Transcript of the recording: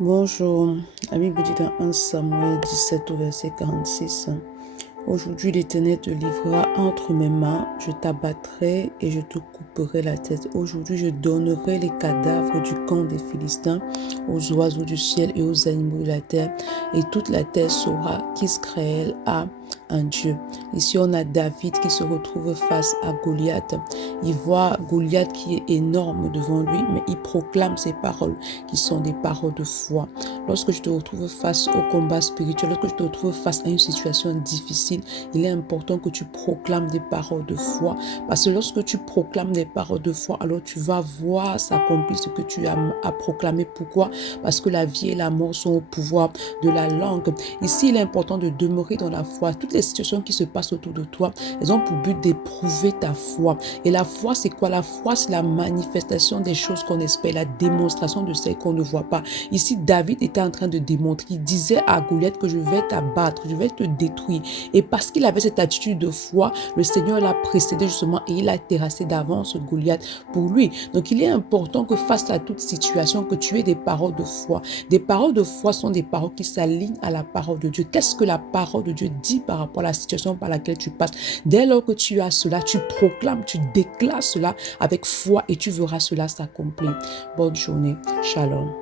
Bonjour, la Bible dit dans 1 Samuel 17 au verset 46. Aujourd'hui, l'Éternel te livrera entre mes mains, je t'abattrai et je te couperai la tête. Aujourd'hui, je donnerai les cadavres du camp des Philistins aux oiseaux du ciel et aux animaux de la terre, et toute la terre saura qu'Israël a un Dieu. Ici, on a David qui se retrouve face à Goliath. Il voit Goliath qui est énorme devant lui, mais il proclame ces paroles qui sont des paroles de foi. Lorsque je te retrouve face au combat spirituel, lorsque je te retrouve face à une situation difficile, il est important que tu proclames des paroles de foi. Parce que lorsque tu proclames des paroles de foi, alors tu vas voir s'accomplir ce que tu as proclamé. Pourquoi? Parce que la vie et la mort sont au pouvoir de la langue. Ici, il est important de demeurer dans la foi. Toutes les situations qui se passent autour de toi, elles ont pour but d'éprouver ta foi. Et la foi, c'est quoi? La foi, c'est la manifestation des choses qu'on espère, la démonstration de celles qu'on ne voit pas. Ici, David était en train de démontrer, il disait à Goliath que je vais t'abattre, je vais te détruire. Et parce qu'il avait cette attitude de foi, le Seigneur l'a précédé justement et il a terrassé d'avance Goliath pour lui. Donc, il est important que face à toute situation, que tu aies des paroles de foi. Des paroles de foi sont des paroles qui s'alignent à la parole de Dieu. Qu'est-ce que la parole de Dieu dit par rapport à la situation par laquelle tu passes? Dès lors que tu as cela, tu proclames, tu déclares cela avec foi et tu verras cela s'accomplir. Bonne journée. Shalom.